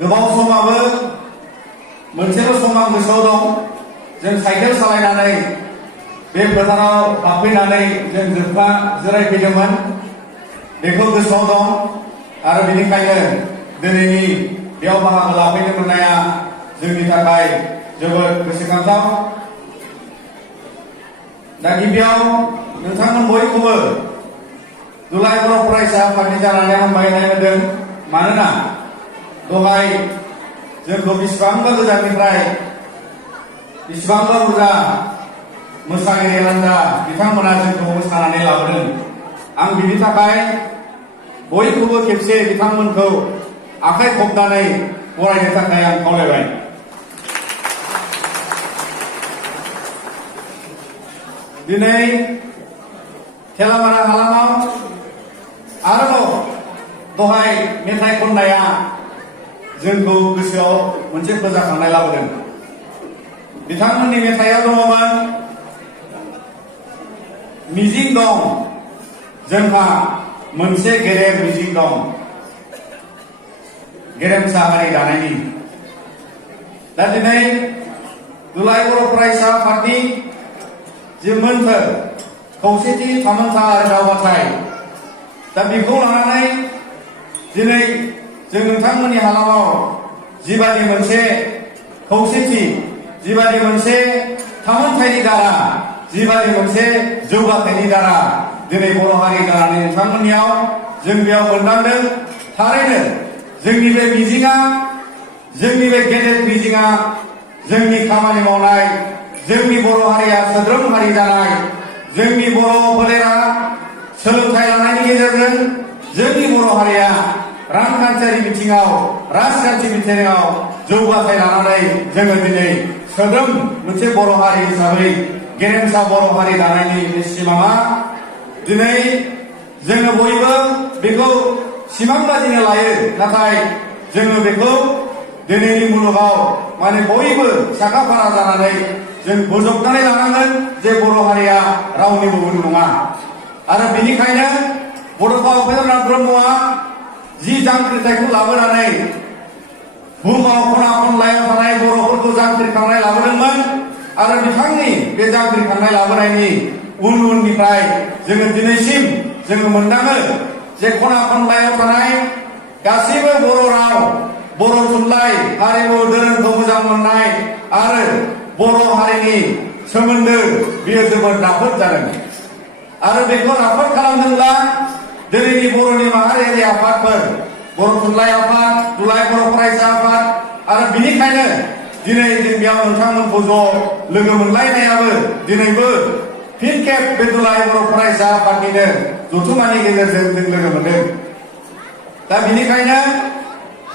गोबाव समाबो मोनसेल' सम आं गोसोआव दं जों साइकेल सालायनानै बे फोथाराव हाबफैनानै जों जोबथा जिरायफैदोंमोन बेखौ गोसोआव दं आरो बेनिखायनो दिनैनि बेयाव बाहागो लाफैनो मोननाया जोंनि थाखाय जोबोद गोसोखांथाव। दा गिबियाव नोंथांमोन बयखौबो दुलाराय बर' फरायसा आफादनि जानानै हामबायनाय होदों। मानोना दहाय जोंखौ बेसेबांबा गोजाननिफ्राय बेसेबांबा बुरजा मोसागिरि हान्जा बिथांमोना जोंखौ मोसानानै लाबोदों। आं बिनि थाखाय बयखौबो खेबसे बिथांमोनखौ आखाइ खबनानै बरायनो थाखाय आं खावलायबाय। दिनै थेलामारा हालामाव आरोबाव दहाय मेथाइ खननाया जोंखौ गोसोआव मोनसे फोजाखांनाय लाबोदों। बिथांमोननि मेथाइयाव दङमोन मिजिं दं जोंहा मोनसे गेदेर मिजिं दं गेरेमसा हारि दानायनि। दा दिनै दुलाराय बर' फरायसा आफादनि जि मोनथोर खौसेथि थामोनथा आरो दावगाथाय दा बेखौ लानानै दिनै जों नोंथांमोननि हालामाव जिबादि मोनसे खौसेथि जिबादि मोनसे थामोनथायनि दारा जिबादि मोनसे जौगाथायनि दारा दिनै बर' हारि जानानै नोंथांमोननियाव जों बेयाव मोनदांदों। थारैनो जोंनि बे मिजिङा जोंनि बे गेदेर मिजिङा जोंनि खामानि मावनाय जोंनि बर' हारिया सोद्रोम हारि जानाय जोंनि बर' फोलेरा सोलोंथाइ लानायनि गेजेरजों जोंनि बर' हारिया रांखान्थियारि बिथिङाव राजखान्थि बिथिङाव जौगाथाय लानानै जोङो दिनै सोद्रोम मोनसे बर' हारि हिसाबै गेरेमसा बर' हारि दानायनि बे सिमाङा दिनै जोङो बयबो बेखौ सिमां बादिनो लायो। नाथाय जोङो बेखौ दिनैनि मुलुगाव माने बयबो साखाफारा जानानै जों बोजबनानै लानांगोन जे बर' हारिया रावनिबो उन नङा। आरो बेनिखायनो बड'फा उपेन्द्रनाथ ब्रह्मआ जि जांख्रिथायखौ लाबोनानै बुहुमाव खना खनलायाव थानाय बर'फोरखौ जांख्रिखांनाय लाबोदोंमोन आरो बिथांनि बे जांख्रिखांनाय लाबोनायनि उननिफ्राय जोङो दिनैसिम जोङो मोनदाङो जे खना खनलायाव थानाय गासैबो बर' राव बर' थुनलाइ हारिमु धोरोमखौ मोजां मोननाय आरो बर' हारिनि सोमोन्दो बियो जोबोद राफोद जादों। आरो बेखौ राफोद खालामदोंब्ला दिनैनि बर'नि माहारियारि आफादफोर बर' थुनलाइ आफाद दुलाराय बर' फरायसा आफाद आरो बिनिखायनो दिनै जों बेयाव नोंथांमोनखौ ज' लोगो मोनलायनायाबो दिनैबो फिन खेब बे दुलाराय बर' फरायसा आफादनिनो जथुमानि गेजेरजों जों लोगो मोनदों। दा बिनिखायनो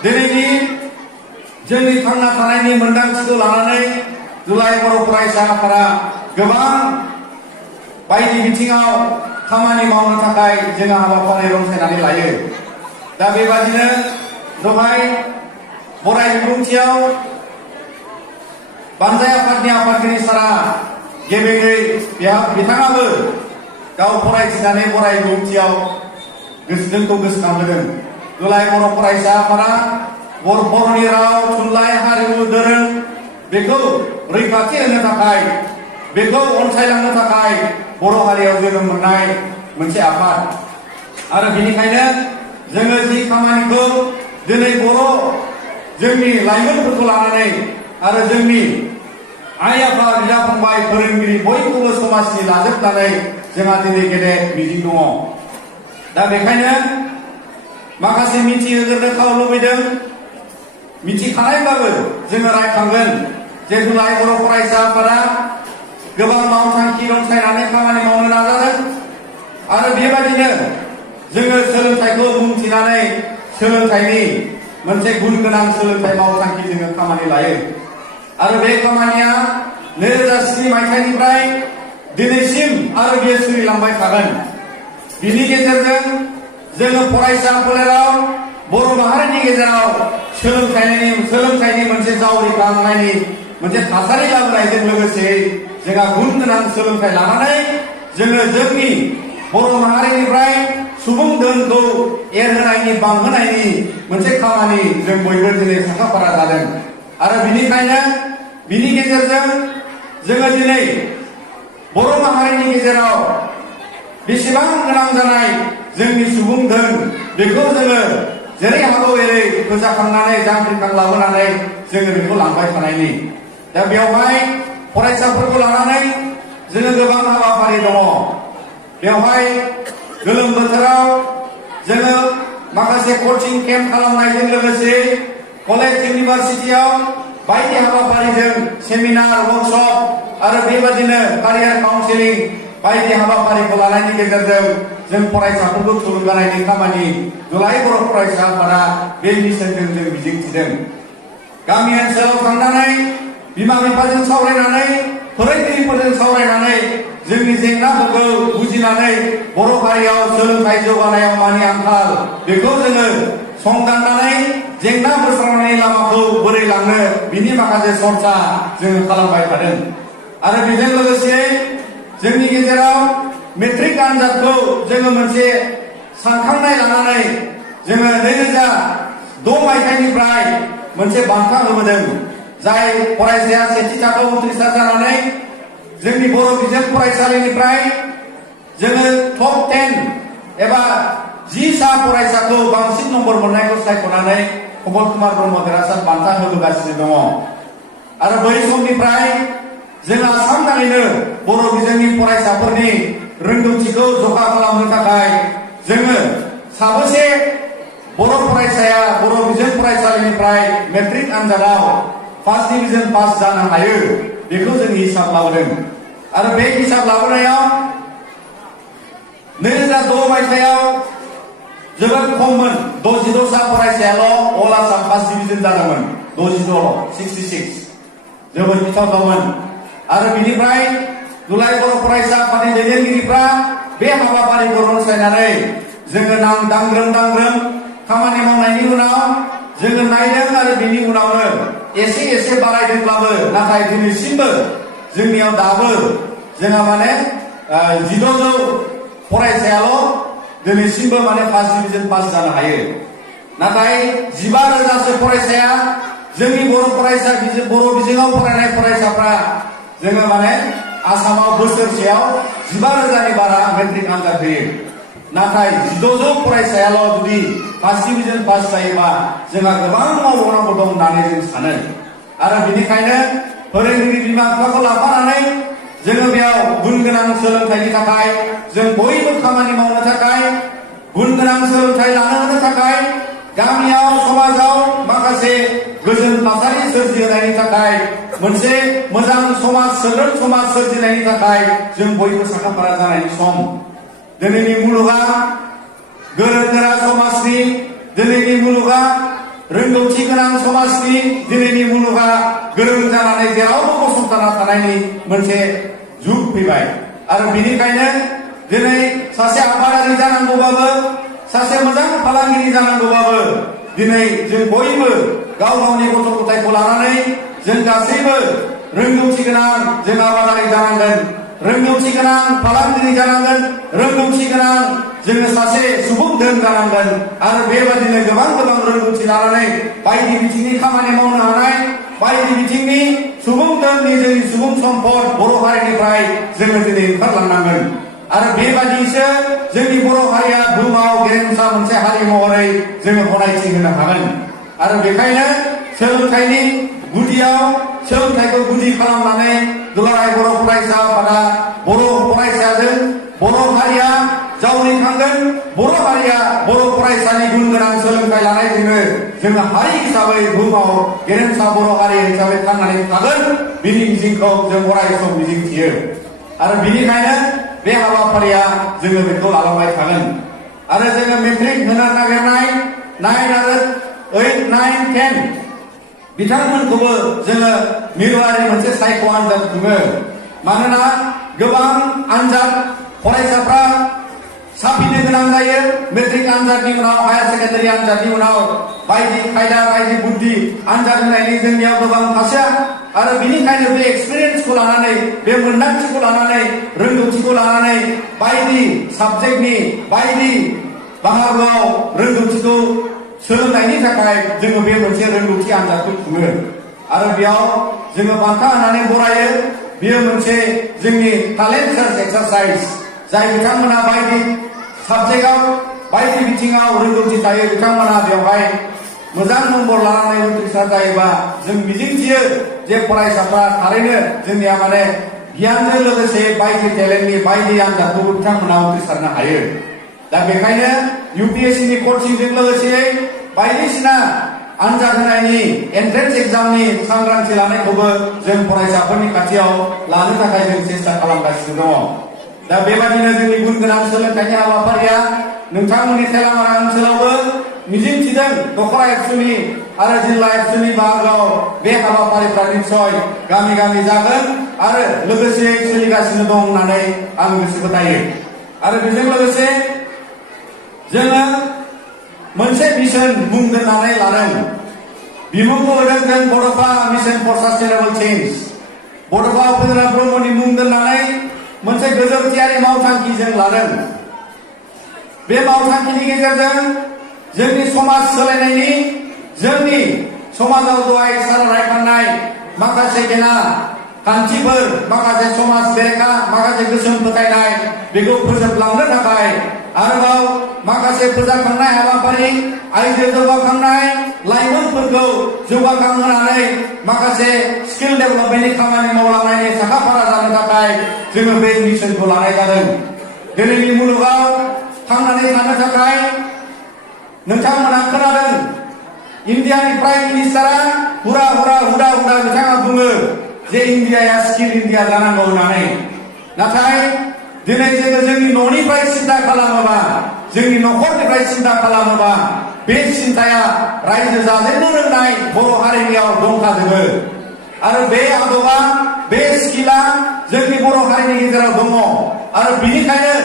दिनैनि जोंनि थांना थानायनि मोन्दांथिखौ लानानै दुलाराय बर' फरायसा आफादा गोबां बायदि बिथिङाव खामानि मावनो थाखाय जोङो हाबाफारि रनसायनानै लायो। दा बेबादिनो दहाय बराय बिबुंथियाव बानजाय आफादनि आफादगिरि सारा गेबेङै बिथाङाबो गाव फरायथिनानै बराय बिबुंथियाव जोंखौ गोसोखांहोदों। दुलाराय बर' फरायसा आफादा बर'नि राव थुनलाइ हारिमु धोरोम बेखौ रैखाथि होनो थाखाय बेखौ अनसायलांनो थाखाय बर' हारियाव जोनोम मोननाय मोनसे आफाद। आरो बेनिखायनो जोङो जि खामानिखौ दिनै जोंनि लाइमोनफोरखौ लानानै आरो जोंनि आइ आफा बिदा फंबाय फोरोंगिरि बयखौबो समाजनि लाजोबनानै जोंहा दिनै गेदेर मिजिं दङ। दा बेखायनो माखासे मिथिहोग्रोनो खावलाय लुबैदों। मिथिखानायब्लाबो जोङो रायखांगोन जे दुलाराय बर' फरायसा आफादा गोबां मावथांखि रनसायनानै खामानि मावनो नाजादों आरो बेबादिनो जोङो सोलोंथाइखौ बुंथिनानै सोलोंथाइनि मोनसे गुन गोनां सोलोंथाइ मावथांखि जोङो खामानि लायो। आरो बे खामानिया 2007 मायथाइनिफ्राय दिनैसिम आरो बेयो सोलिलांबाय थागोन। बिनि गेजेरजों जोङो फरायसा फोलेराव बर' माहारिनि गेजेराव सोलोंथाइनि मोनसे जावरिखांनायनि मोनसे थासारि लाबोनायजों लोगोसे जोंहा गुन गोनां सोलोंथाइ लानानै जोङो जोंनि बर' माहारिनिफ्राय सुबुं धोनखौ एरहोनायनि बांहोनायनि मोनसे खामानि जों बयबो दिनै साखाफारा जादों आरो बिनिखायनो बिनि गेजेरजों जोङो दिनै बर' माहारिनि गेजेराव बेसेबां गोनां जानाय जोंनि सुबुं धोन बेखौ जोङो जेरै हागौ एरै फोजाखांनानै जांख्रिखां लाबोनानै जोङो बेखौ लांबाय थानायनि दा बेवहाय फरायसाफोरखौ लानानै जोङो गोबां हाबाफारि दङ बेवहाय गोलोम बोथोराव जोङो माखासे कचिं केम्प खालामनायजों लोगोसे कलेज इउनिभारसिटियाव बायदि हाबाफारिजों सेमिनार वर्कशप आरो बेबादिनो कारियार काउन्सिलिं बायदि हाबाफारिखौ लानायनि गेजेरजों जों फरायसाफोरखौ थुलुंगानायनि खामानि दुलाराय बर' फरायसा आफादा बे मिशनजों जों मिजिंथिदों गामि ओनसोलाव थांनानै बिमा बिफाजों सावरायनानै फोरोंगिरिफोरजों सावरायनानै जोंनि जेंनाफोरखौ बुजिनानै बर' हारियाव सोलोंथाइ जौगानायाव मानि आंखाल बेखौ जोङो संदाननानै जेंना बोस्रांनायनि लामाखौ बोरै लांनो बिनि माखासे सरसा जोङो खालामबाय थादों आरो बेजों लोगोसे जोंनि गेजेराव मेट्रिक आनजादखौ जोङो मोनसे सानखांनाय लानानै जोङो 2006 मायथाइनिफ्राय मोनसे बान्था होबोदों जाय फरायसाया सेथि थाखोआव उथ्रिसार जानानै जोंनि बर' बिजों फरायसालिनिफ्राय जोङो टप 10 एबा 10सा फरायसाखौ बांसिन नम्बर मोननायखौ सायख'नानै कमल कुमार ब्रह्म देरहासार बान्था होबोगासिनो दङ आरो बै समनिफ्राय जों आसाम नाङैनो बर' बिजोंनि फरायसाफोरनि रोंगौथिखौ जखा खालामनो थाखाय जोङो साबेसे बर' फरायसाया बर' बिजों फरायसालिनिफ्राय मेट्रिक आनजादाव फार्स्ट डिभिजन पास जानो हायो बेखौ जों हिसाब लाबोदों आरो बे हिसाब लाबोनायाव 2006 मायथाइयाव जोबोद खममोन 66सा फरायसायाल' अल आसाम फार्स्ट डिभिजन जादोंमोन 66 जोबोद गिथावथावमोन आरो बिनिफ्राय दुलाराय बर' फरायसा आफादनि दैदेनगिरिफ्रा बे हाबाफारिखौ रनसायनानै जोङो दांग्रोम खामानि मावनायनि उनाव जोङो नायदों आरो बिनि उनावनो एसे बारायदोंब्लाबो नाथाय दिनैसिमबो जोंनियाव दाबो जोंहा माने 1600 फरायसायाल' दिनैसिमबो माने फार्स्ट डिभिजन पास जानो हायो नाथाय 15,000सो फरायसाया जोंनि बर' बिजोङाव फरायनाय फरायसाफ्रा जोङो माने आसामाव बोसोरसेयाव 15,000नि बारा मेट्रिक आनजाद होयो नाथाय 1600 फरायसायाल' जुदि फार्स्ट डिभिजन पास जायोबा जोंहा गोबां मावबावनांगौ दं होननानै जों सानो आरो बिनिखायनो फोरोंगिरि बिमा बिफाखौ लाफानानै जोङो बेयाव गुन गोनां सोलोंथाइनि थाखाय जों बयबो खामानि मावनो थाखाय गुन गोनां सोलोंथाइ लानो होनो थाखाय गामियाव समाजाव माखासे गोजोन थासारि सोरजिहोनायनि थाखाय मोनसे मोजां समाज सोद्रोम समाज सोरजिनायनि थाखाय जों बयबो साखाफारा जानायनि सम दिनैनि मुलुगा गोरों गोरा समाजनि दिनैनि मुलुगा रोंगौथि गोनां समाजनि दिनैनि मुलुगा गोरों जानानै जेरावबो गसंथाना थानायनि मोनसे जुग फैबाय आरो बिनिखायनो दिनै सासे आबादारि जानांगौबाबो सासे मोजां फालांगिरि जानांगौबाबो दिनै जों बयबो गाव गावनि गथ' गथायखौ लानानै जों गासैबो रोंगौथि गोनां जों आबादारि जानांगोन रोंगौथि गोनां फालांगिरि जानांगोन रोंगौथि गोनां जोङो सासे सुबुं धोन जानांगोन आरो बेबादिनो गोबां रोंगौथि लानानै बायदि बिथिंनि खामानि मावनो हानाय बायदि बिथिंनि सुबुं धोननि जोंनि सुबुं सम्पद बर' हारिनिफ्राय जोङो दिनै ओंखारलांनांगोन आरो बेबादिसो जोंनि बर' हारिया बुहुमाव गेरेमसा मोनसे हारि महरै जोङो गनायथि होनो हागोन आरो बेखायनो सोलोंथाइनि गुदियाव सोलोंथाइखौ गुदि खालामनानै दुलाराय बर' फरायसा आफादा बर' फरायसाजों बर' हारिया जावरिखांगोन बर' हारिया बर' फरायसानि गुन गोनां सोलोंथाइ लानायजोंनो जोङो हारि हिसाबै बुहुमाव गेरेमसा बर' हारि हिसाबै थांनानै थागोन बिनि मिजिंखौ जों अराय सम मिजिंथियो आरो बिनिखायनो बे हाबाफारिया जोङो बेखौ लालांबाय थागोन आरो जोङो मेट्रिक होनो नागिरनाय 9 आरो 8, 9, 10 बिथांमोनखौबो जोङो मिरुआरि मोनसे सायख' आनजाद खुङो मानोना गोबां आनजाद फरायसाफ्रा साफिनो गोनां जायो मेट्रिक आनजादनि उनाव हायार सेकेन्डारि आनजादनि उनाव बायदि खायदा बायदि बुद्धि आनजाद होनायनि जोंनियाव गोबां थासेया आरो बिनिखायनो बे एक्सपिरियेन्सखौ लानानै बे मोन्दांथिखौ लानानै रोंगौथिखौ लानानै बायदि साबजेक्टनि बायदि बाहागोआव रोंगौथिखौ सोलोंनायनि थाखाय जोङो बे मोनसे रोंगौथि आनजादखौ खुङो आरो बेयाव जोङो बान्था होनानै बरायो। बेयो मोनसे जोंनि टेलेन्ट सार्च एक्सारसाइज जाय बिथांमोना बायदि साबजेक्टआव बायदि बिथिङाव रोंगौथि थायो बिथांमोना बेवहाय मोजां नम्बर लानानै उथ्रिसार जायोबा जों मिजिंथियो जे फरायसाफ्रा थारैनो जोंनिया माने गियानजों लोगोसे बायदि टेलेन्टनि बायदि आनजादखौबो बिथांमोना उथ्रिसारनो हायो। दा बेखायनो UPSC नि कचिंजों लोगोसे बायदिसिना आनजाद होनायनि एन्ट्रेन्स एग्जामनि सांग्रांथि लानायखौबो जों फरायसाफोरनि खाथियाव लानो थाखाय जों सेस्था खालामगासिनो दङ। दा बेबादिनो जोंनि गुन गोनां सोलोंथाइनि हाबाफारिया नोंथांमोननि थेलामारा ओनसोलावबो मिजिंथिदों दखरा एबसुनि आरो जिल्ला एबसुनि बाहागोआव बे हाबाफारिफ्रा निस्सय गामि गामि जागोन आरो लोगोसे सोलिगासिनो दं होननानै आं गोसो फोथायो। आरो बेजों लोगोसे जोङो मोनसे मिशन मुं दोननानै लादों। बिमुंखौ होदों जों बड'फा मिशन फर सास्टेनेबल चेन्ज। बड'फा उपेन्द्र ब्रह्मनि मुं दोननानै मोनसे गोजोरथियारि मावथांखि जों लादों। बे मावथांखिनि गेजेरजों जोंनि समाज सोलायनायनि जोंनि समाजाव दहाय सार रायखांनाय माखासे गेना खान्थिफोर माखासे समाज बेरेखा माखासे गोसोम फोथायनाय बेखौ फोजोबलांनो थाखाय आरोबाव माखासे फोजाखांनाय हाबाफारि आइजो जौगाखांनाय लाइमोनफोरखौ जौगाखांहोनानै माखासे स्किल डेभेलपमेन्टनि खामानि मावलांनायनि साखाफारा जानो थाखाय जोङो बे मिशनखौ लानाय जादों। दिनैनि मुलुगाव थांनानै थानो थाखाय नोंथांमोना खोनादों इन्डियानि प्राइम मिनिस्टारा हुदा बिथाङा बुङो जे इन्डियाया स्किल इन्डिया जानांगौ होननानै। नाथाय दिनै जोङो जोंनि न'निफ्राय सिन्था खालामोबा जोंनि न'खरनिफ्राय सिन्था खालामोबा बे सिन्थाया रायजो जाजेननो रोंनाय बर' हारिनियाव दंखाजोबो आरो बे आदबा बे स्किला जोंनि बर' हारिनि गेजेराव दङ आरो बिनिखायनो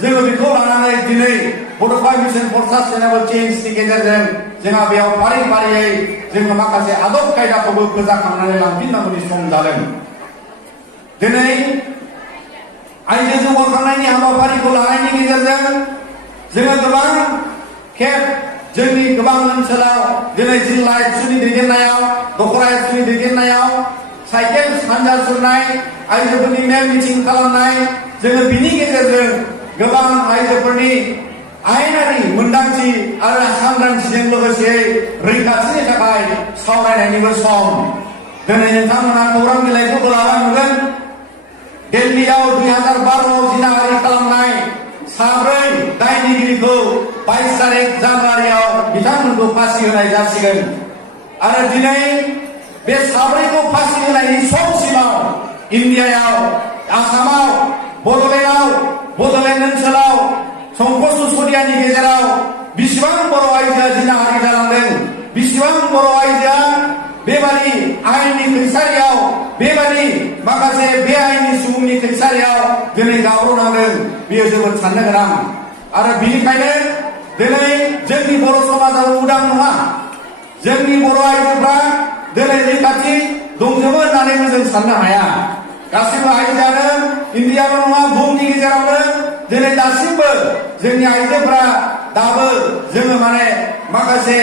जोङो बेखौ लानानै दिनै बड'फा मिशन फर सास्टेनेबल चेन्जनि गेजेरजों जोंहा बेयाव फारि फारियै जोङो माखासे आदब खायदाखौबो फोजाखांनानै लांफिननांगौनि सम जादों। दिनै आइजो जौगाखांनायनि हाबाफारिखौ लानायनि गेजेरजों जोङो गोबां खेब जोंनि गोबां ओनसोलाव दिनै जिल्ला एबसुनि दैदेननायाव दखरा एबसुनि दैदेननायाव साइकेल हानजा सुरनाय आइजोफोरनि मेल मिटिं खालामनाय जोङो बिनि गेजेरजों गोबां आइजोफोरनि आयेनारि मोन्दांथि आरो सांग्रांथिजों लोगोसे रैखाथिनि थाखाय सावरायनायनिबो सम। दिनै नोंथांमोना खौरां बिलाइखौ लाना नुगोन दिल्लीयाव 2012 जिनाहारि खालामनाय साब्रै दायनिगिरिखौ 22 तारिख जानुवारियाव बिथांमोनखौ फासि होनाय जासिगोन आरो दिनै बे साब्रैखौ फासि होनायनि समसिमाव इन्डियायाव आसामाव बड'लेण्ड ओनसोलाव संकस सिसोदियानि गेजेराव बिसिबां बर' आइजोआ जिनाहारि जालांदों, बिसिबां बर' आइजोआ बेबादि आयेननि खैसारियाव बेबादि माखासे बेआइनि सुबुंनि खैसारियाव दिनै गाब्रनांदों बेयो जोबोद साननो गोनां आरो बिनिखायनो दिनै जोंनि बर' समाजाव उदां नङा। जोंनि बर' आइजोफ्रा दिनै रैखाथि दंजोबो होननानैबो जों साननो हाया। गासैबो आइजोआनो इन्डियाल' नङा बुहुमनि गेजेरावनो दिनै दासिमबो जोंनि आइजोफ्रा दाबो जोङो माने माखासे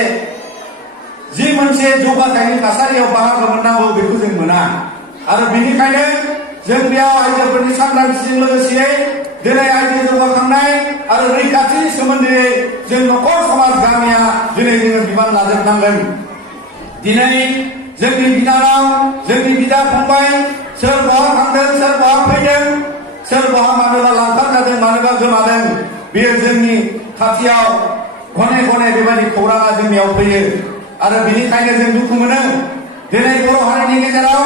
जि मोनसे जौगाथायनि थासारियाव बाहागो मोननांगौ बेखौ जों मोना आरो बिनिखायनो जों बेयाव आइजोफोरनि सांग्रांथिजों लोगोसे दिनै आइजो जौगाखांनाय आरो रैखाथिनि सोमोन्दै जों न'खर समाज गामिया दिनै जोङो बिबान लाजोबनांगोन। दिनै जोंनि बिनानाव जोंनि बिदा फंबाय सोर बहा थांदों सोर बहा फैदों सोर बहा मानोबा लांखार जादों मानोबा गोमादों बेयो जोंनि खाथियाव घने घने बेबायदि खौराङा जोंनियाव फैयो आरो बिनिखायनो जों दुखु मोनो। दिनै बर' हारिनि गेजेराव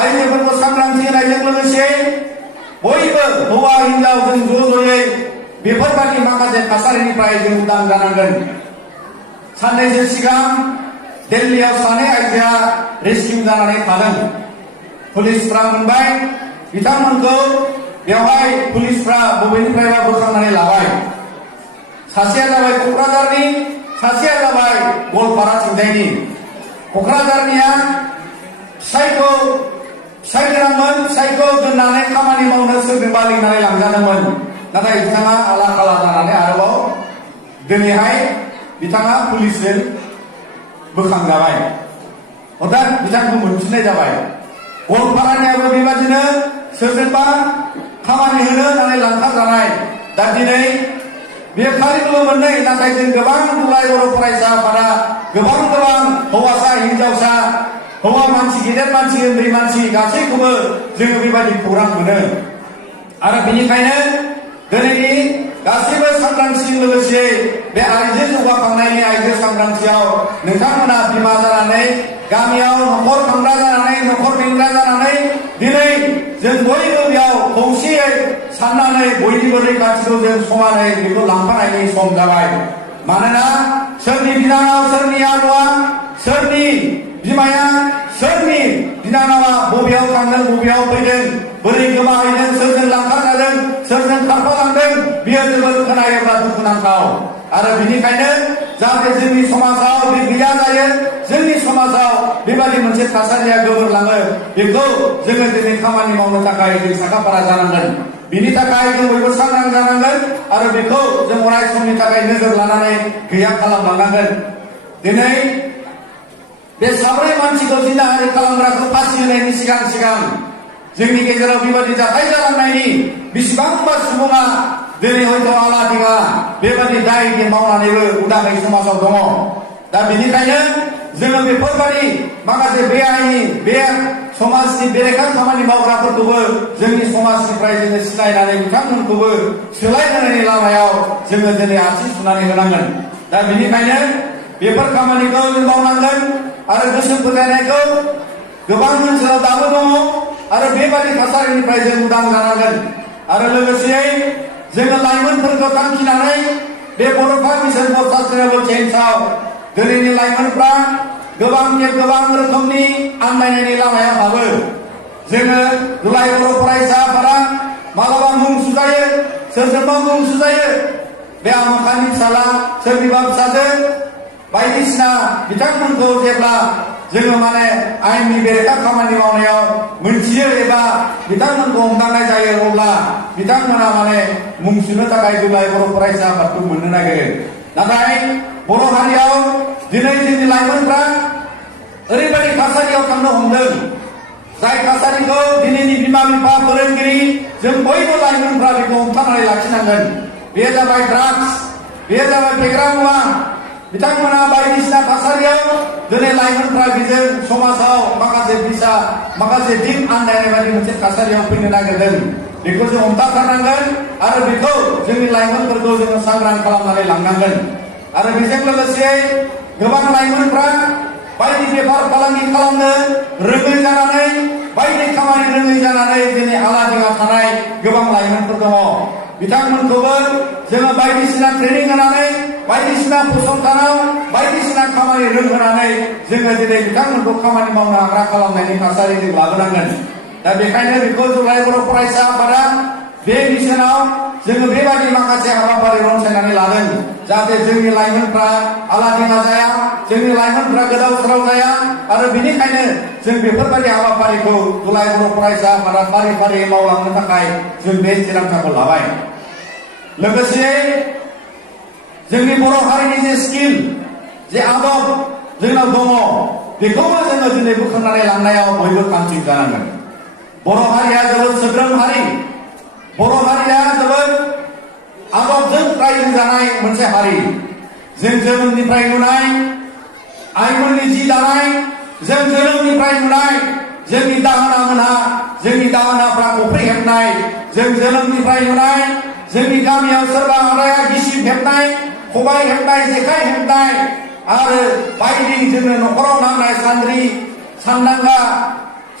आइजोफोरखौ सांग्रांथि होनायजों लोगोसे बयबो हौवा हिनजाव जों ज' ज'यै बेफोरबायदि माखासे थासारिनिफ्राय जों उदां जानांगोन। साननैसो सिगां दिल्लीयाव सानै आइजोआ रेस्किउ जानानै थादों। पुलिसफ्रा मोनबाय बिथांमोनखौ बेवहाय पुलिसफ्रा बबेनिफ्रायबा बोखांनानै लाबाय। सासेया जाबाय क'क्राझारनि सासेया जाबाय गवालपारा थिंजायनि। क'क्राझारनिया फिसाय गोनांमोन फिसायखौ दोननानै खामानि मावनो सोरजोंबा लिंनानै लांजादोंमोन नाथाय बिथाङा आला खाला जानानै आरोबाव दिनैहाय बिथाङा पुलिसजों बोखांजाबाय अर्थात बिथांखौ मोनफिननाय जाबाय। गवालपारानियाबो बेबादिनो सोरजोंबा खामानि होनो होननानै लांखारजानाय। दा दिनै बेयो खालिबोल' मोननै, नाथाय जों गोबां दुलाराय बर' फरायसा आफादा गोबां हौवासा हिनजावसा, हौवा मानसि, गेदेर मानसि, उन्दै मानसि गासैखौबो जोङो बेबायदि खौरां मोनो। आरो बेनिखायनो दिनैनि गासैबो सांग्रांथिजों लोगोसे बे आइजो जौगाखांनायनि आइजो सांग्रांथियाव नोंथांमोना बिमा जानानै गामियाव न'खर खांग्रा जानानै न'खर बेंग्रा जानानै दिनै जों बयबो बेयाव खौसेयै साननानै बयनिबो रैखाथिखौ जों समानै बेखौ लांफानायनि सम जाबाय। मानोना सोरनि बिनानाव, सोरनि आलुआ, सोरनि बिमाया, सोरनि बिनानावा बबेयाव थांदों, बबेयाव फैदों, बोरै गोमाहैदों, सोरजों लांखारजादों, सोरजों खारफालांदों, बियो जोबोद खोनायोब्ला दुखुनांथाव। आरो बेनिखायनो जाहाथे जोंनि समाजाव बे गैया जायो, जोंनि समाजाव बेबादि मोनसे थासारिया गोमोरलाङो, बेखौ जोङो दिनै खामानि मावनो थाखाय जों साखाफारा जानांगोन। बिनि थाखाय जों बयबो सांग्रां जानांगोन आरो बेखौ जों अराय समनि थाखाय नोजोर लानानै गैया खालामलांनांगोन। दिनै बे साब्रै मानसिखौ जिनाहारि खालामग्राखौ फासि होनायनि सिगां जोंनि गेजेराव बेबादि जाथाय जालांनायनि बेसेबांबा सुबुङा दिनै हयथ' आलादिङा बेबादि दाय मावनानैबो उदाङै समाजाव दङ। दा बेनिखायनो जोङो बेफोरबादि माखासे बेआइनि बे समाजनि बेरेखा खामानि मावग्राफोरखौबो जोंनि समाजनिफ्राय जोङो सिनायनानै बिथांमोनखौबो सोलायहोनायनि लामायाव जोङो दिनै आसि सुनानै होनांगोन। दा बेनिखायनो बेफोर खामानिखौ जों मावनांगोन आरो गोसो फोथायनायखौ गोबां ओनसोलाव दाबो दङ आरो बेबादि थासारिनिफ्राय जों उदां जानांगोन। आरो लोगोसेयै जोङो लाइमोनफोरखौ थांखिनानै बे बड'फा मिसन फर सास्टेनेबल चेन्जआव दिनैनि लाइमोनफ्रा गोबां रोखोमनि आन्दायनायनि लामायाव हाबो। जोङो दुलाराय बर' फरायसा आफादा मालाबा मुं सुजायो, सोरजोंबा मुं सुजायो, बे आमाखानि फिसाला, सोरनिबा फिसाजो बायदिसिना बिथांमोनखौ जेब्ला जोङो आयेननि बेरेखा खामानि मावनायाव मोनथियो एबा बिथांमोनखौ हमदांनाय जायो, अब्ला बिथांमोना मुं सुनो थाखाय दुलाराय बर' फरायसा आफादखौ मोननो नागिरो। नाथाय बर' हारियाव दिनै जोंनि लाइमोनफ्रा ओरैबायदि थासारियाव थांनो हमदों, जाय थासारिखौ दिनैनि बिमा बिफा, फोरोंगिरि, जों बयबो लाइमोनफ्रा बेखौ हमथानानै लाखिनांगोन। बेयो जाबाय ड्राग्स, बेयो जाबाय फेग्रा मुवा। बिथांमोना बायदिसिना थासारियाव दिनै लाइमोनफ्रा बेजों समाजाव माखासे दिन आन्दायनाय बायदि मोनसे थासारियाव फैनो नागिरदों। बेखौ जों हमथाथारनांगोन आरो बेखौ जोंनि लाइमोनफोरखौ जोङो सांग्रां खालामनानै लांनांगोन। आरो बेजों लोगोसे गोबां लाइमोनफ्रा बायदि बेफार फालांगि खालामनो रोङै जानानै, बायदि खामानि रोङै जानानै दिनै आलादिङा थानाय गोबां लाइमोनफोर दङ। बिथांमोनखौबो जोङो बायदिसिना ट्रेनिं होनानै, बायदिसिना फसंथानाव बायदिसिना खामानि रोंहोनानै जोङो दिनै बिथांमोनखौ खामानि मावनो हाग्रा खालामनायनि थासारि जों लाबोनांगोन। दा बेखायनो बेखौ दुलाराय बर' फरायसा आफादा बे मिसनाव जोङो बेबायदि माखासे हाबाफारि रनसायनानै लादों, जाहाथे जोंनि लाइमोनफ्रा आलादिङा जाया, जोंनि लाइमोनफ्रा गोदाव सोराव जाया। आरो बेनिखायनो जों बेफोरबायदि हाबाफारिखौ दुलाराय बर' फरायसा आफादा फारि फारि मावलांनो थाखाय जों बे थिरांथाखौ लाबाय। लोगोसे जोंनि बर' हारिनि जे स्किल, जे आदब जोंनाव दङ, बेखौबो जोङो दिनै बोखांनानै लांनायाव बयबो खान्थि जानांगोन। बर' हारिया जोबोद सोद्रोम हारि, बर' हारिया जोबोद आदबजों रायजो जानाय मोनसे हारि। जों जोनोमनिफ्राय नुनाय आइमोननि जि दानाय, जों जोनोमनिफ्राय नुनाय जोंनि दाहोनाफ्रा खफ्रि हेबनाय, जों जोनोमनिफ्राय नुनाय जोंनि गामियाव सोरबा आदाया गिसिब हेबनाय, खबाइ हेबनाय, जेखाइ हेबनाय आरो बायदि जोङो न'खराव नांनाय सान्द्रि, सान्दांगा,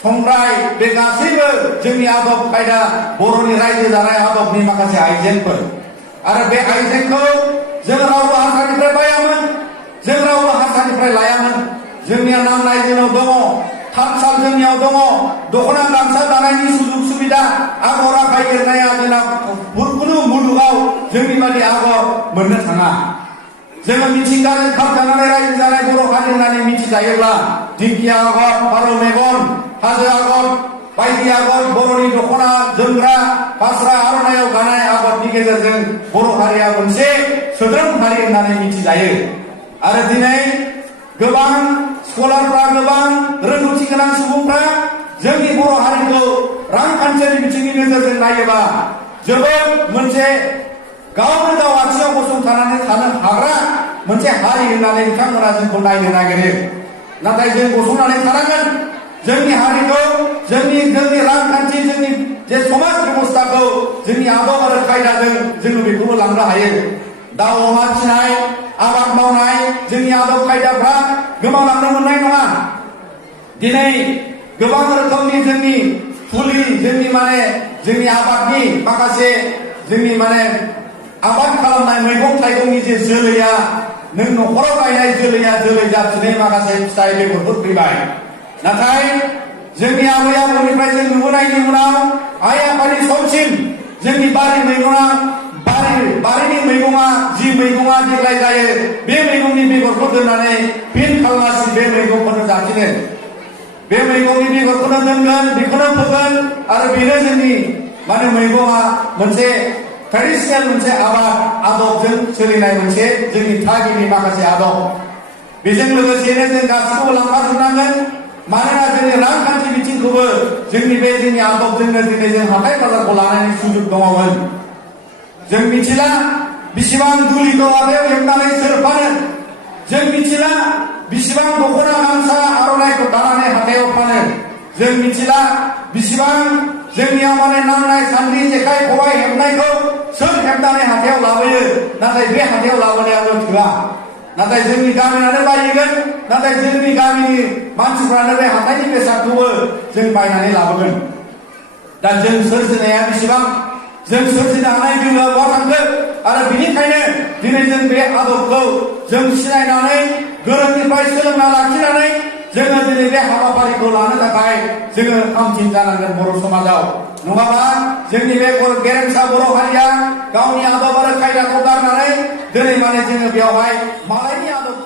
संग्राय, बे गासैबो जोंनि आदब खायदा, बर'नि रायजो जानाय आदबनि माखासे आइजेंफोर। आरो बे आइजेंखौ जों रावबो हारसानिफ्राय बायामोन, जों रावबो हारसानिफ्राय लायामोन। जोंनिया नांनाय जोंनाव दङ, थाथसाल जोंनियाव दङ, दख'ना गामसा दानायनि सुजुग सुबिदा, आगर आखाइ एरनाया जोंना खुनु मुलुगाव जोंनि बादि आगर मोननो थाङा। जोङो मिथिंगाजों खाबजानानै रायजो जानाय बर' हारि होननानै मिथिजायोब्ला दिंखिया आगर, फारौ मेगन, हाजो आगर बायदि आगर बर'नि दख'ना जोमग्रा फास्रा आर'नायाव गानाय आगरनि गेजेरजों बर' हारिया मोनसे सोद्रोम हारि होननानै मिथिजायो आरो दिनै गोबां स्कलारफ्रा गोबां रोंगौथि गोनां सुबुंफ्रा जोंनि बर' हारिखौ रांखान्थियारि बिथिंनि नोजोरजों नायोबा जोबोद मोनसे गावनो गाव आथिङाव गसंथानानै थानो हाग्रा मोनसे हारि होननानै बिथांमोना जोंखौ नायनो नागिरो नाथाय जों गसंनानै थानांगोन जोंनि हारिखौ जोंनि रांखान्थि जोंनि जे समाज बेबस्थाखौ जोंनि आदब आरो खायदाजों जोङो बेखौबो लांनो हायो दाउ अमा फिसिनाय आबाद मावनाय जोंनि आदब खायदाफ्रा गोमालांनो मोननाय नङा दिनै गोबां रोखोमनि जोंनि फुलि जोंनि आबादनि माखासे जोंनि आबाद खालामनाय मैगं थाइगंनि जे जोलैया नों न'खराव गायनाय जोलैया जोलै जाफिननाय माखासे फिथाइ बेगरफोर फैबाय नाथाय जोंनि आबै आबौनिफ्राय जों नुबोनायनि उनाव आइ आफानि समसिम जोंनि बारिनि मैगङा जि मैगङा देग्लाय जायो बे मैगंनि बेगरखौ दोननानै फिन खालमासि बे मैगंखौनो जाफिनो बे मैगंनि बेगरखौनो दोनगोन बेखौनो फोगोन आरो बेनो जोंनि मैगङा मोनसे ट्रेडिशनेल मोनसे आदबजों सोलिनाय मोनसे जोंनि थागिबि माखासे आदब बेजों लोगोसेनो जों गासैखौबो लांफाजोबनांगोन मानोना जोंनि रांखान्थि बिथिंखौबो जोंनि आदबजोंनो दिनै जों हाथाय बाजारखौ लानायनि सुजुग दङमोन जों मिथिला बिसिबां दुलिखौ हाथायाव हेबनानै सोर फानो जों मिथिला बिसिबां दख'ना गामसा आर'नाइखौ दानानै हाथायाव फानो जों मिथिला बिसिबां जोंनियाव नांनाय सान्द्रि जेखाइ खबाइ हेबनायखौ सोर हेबनानै हाथायाव लाबोयो नाथाय बे हाथायाव लाबोनायाबो थोआ नाथाय जोंनि गामियानो बायगोन नाथाय जोंनि गामिनि मानसिफ्रानो बे हाथायनि बेसादखौबो जों बायनानै लाबोगोन दा जों सोरजिनाया बेसेबां जों सोरजिनो हानाय गोहोआ बहा थांखो आरो बेनिखायनो दिनै जों बे आदबखौ जों सिनायनानै गोरोंनिफ्राय सोलोंना लाखिनानै जोङो दिनै बे हाबाफारिखौ लानो थाखाय जोङो थामथिम जानांगोन बर' समाजाव नङाबा जोंनि बे गेरेमसा बर' हारिया गावनि आदब आरो खायदाखौ गारनानै दिनै जोङो बेवहाय मालायनि आदब